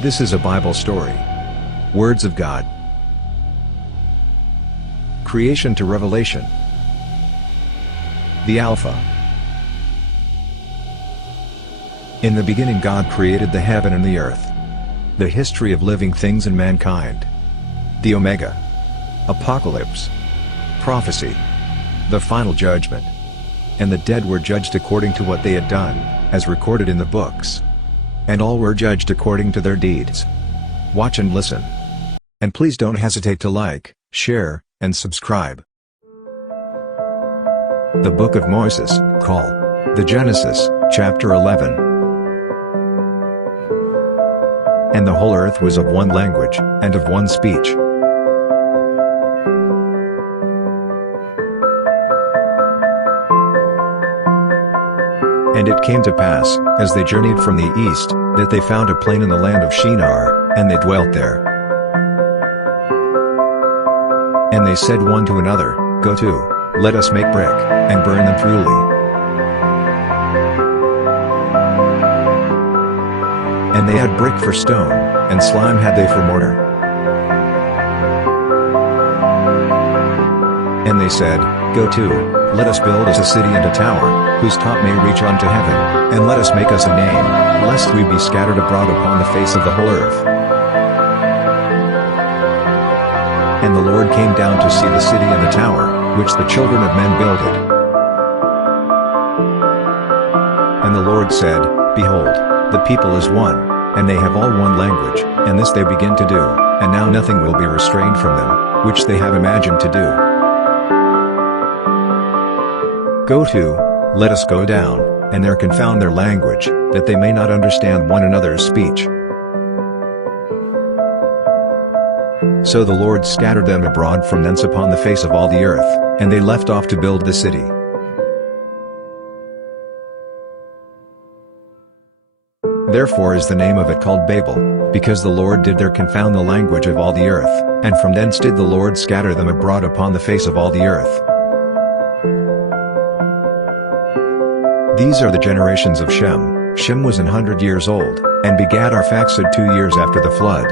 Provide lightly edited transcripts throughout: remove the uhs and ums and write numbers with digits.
This is a Bible story. Words of God. Creation to Revelation. The Alpha. In the beginning God created the heaven and the earth. The history of living things and mankind. The Omega. Apocalypse. Prophecy. The final judgment. And the dead were judged according to what they had done, as recorded in the books. And all were judged according to their deeds. Watch and listen. And please don't hesitate to like, share, and subscribe. The Book of Moses, called the Genesis, chapter 11. And the whole earth was of one language, and of one speech. And it came to pass, as they journeyed from the east, that they found a plain in the land of Shinar, and they dwelt there. And they said one to another, Go to, let us make brick, and burn them thoroughly. And they had brick for stone, and slime had they for mortar. And they said, Go to, let us build us a city and a tower, whose top may reach unto heaven, and let us make us a name, lest we be scattered abroad upon the face of the whole earth. And the Lord came down to see the city and the tower, which the children of men builded. And the Lord said, Behold, the people is one, and they have all one language, and this they begin to do, and now nothing will be restrained from them, which they have imagined to do. Go to, let us go down, and there confound their language, that they may not understand one another's speech. So the Lord scattered them abroad from thence upon the face of all the earth, and they left off to build the city. Therefore is the name of it called Babel, because the Lord did there confound the language of all the earth, and from thence did the Lord scatter them abroad upon the face of all the earth. These are the generations of Shem. Shem was 100 years old, and begat Arphaxad 2 years after the flood.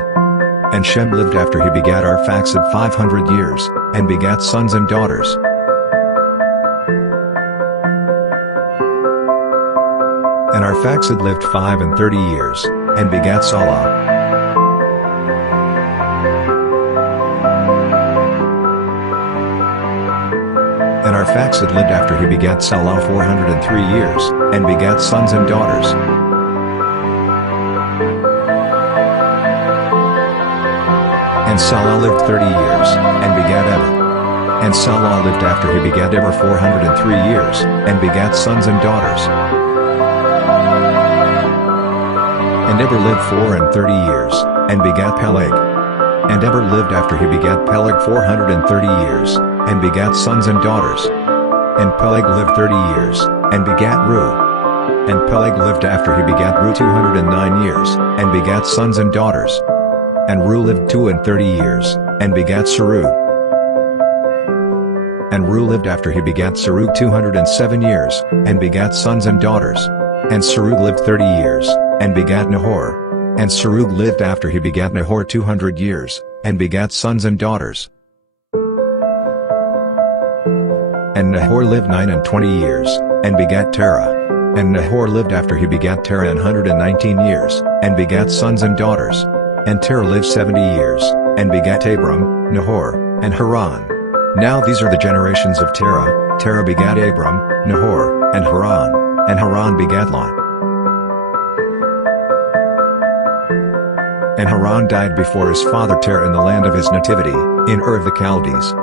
And Shem lived after he begat Arphaxad 500 years, and begat sons and daughters. And Arphaxad lived 35 years, and begat Salah. And Arphaxad lived after he begat Salah 403 years, and begat sons and daughters. And Salah lived 30 years, and begat Eber. And Salah lived after he begat Eber 403 years, and begat sons and daughters. And Eber lived 34 years, and begat Peleg. And Eber lived after he begat Peleg 430 years, and begat sons and daughters. And Peleg lived 30 years, and begat Reu. And Peleg lived after he begat Reu 209 years, and begat sons and daughters. And Reu lived 32 years, and begat Serug. And Reu lived after he begat Serug 207 years, and begat sons and daughters. And Serug lived 30 years, and begat Nahor. And Serug lived after he begat Nahor 200 years, and begat sons and daughters. And Nahor lived 29 years, and begat Terah. And Nahor lived after he begat Terah 119 years, and begat sons and daughters. And Terah lived 70 years, and begat Abram, Nahor, and Haran. Now these are the generations of Terah. Terah begat Abram, Nahor, and Haran. And Haran begat Lot. And Haran died before his father Terah in the land of his nativity, in Ur of the Chaldees.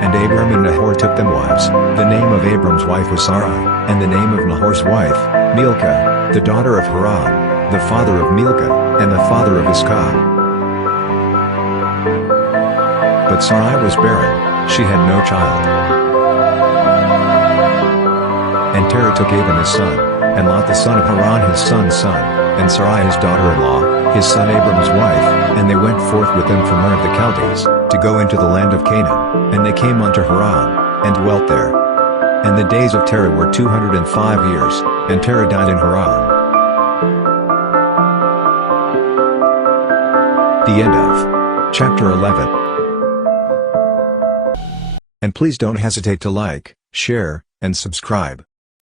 And Abram and Nahor took them wives. The name of Abram's wife was Sarai, and the name of Nahor's wife, Milcah, the daughter of Haran, the father of Milcah, and the father of Iscah. But Sarai was barren, she had no child. And Terah took Abram his son, and Lot the son of Haran his son's son, and Sarai his daughter-in-law, his son Abram's wife, and they went forth with them from Ur of the Chaldees, to go into the land of Canaan, and they came unto Haran, and dwelt there. And the days of Terah were 205 years, and Terah died in Haran. The end of Chapter 11. And please don't hesitate to like, share, and subscribe.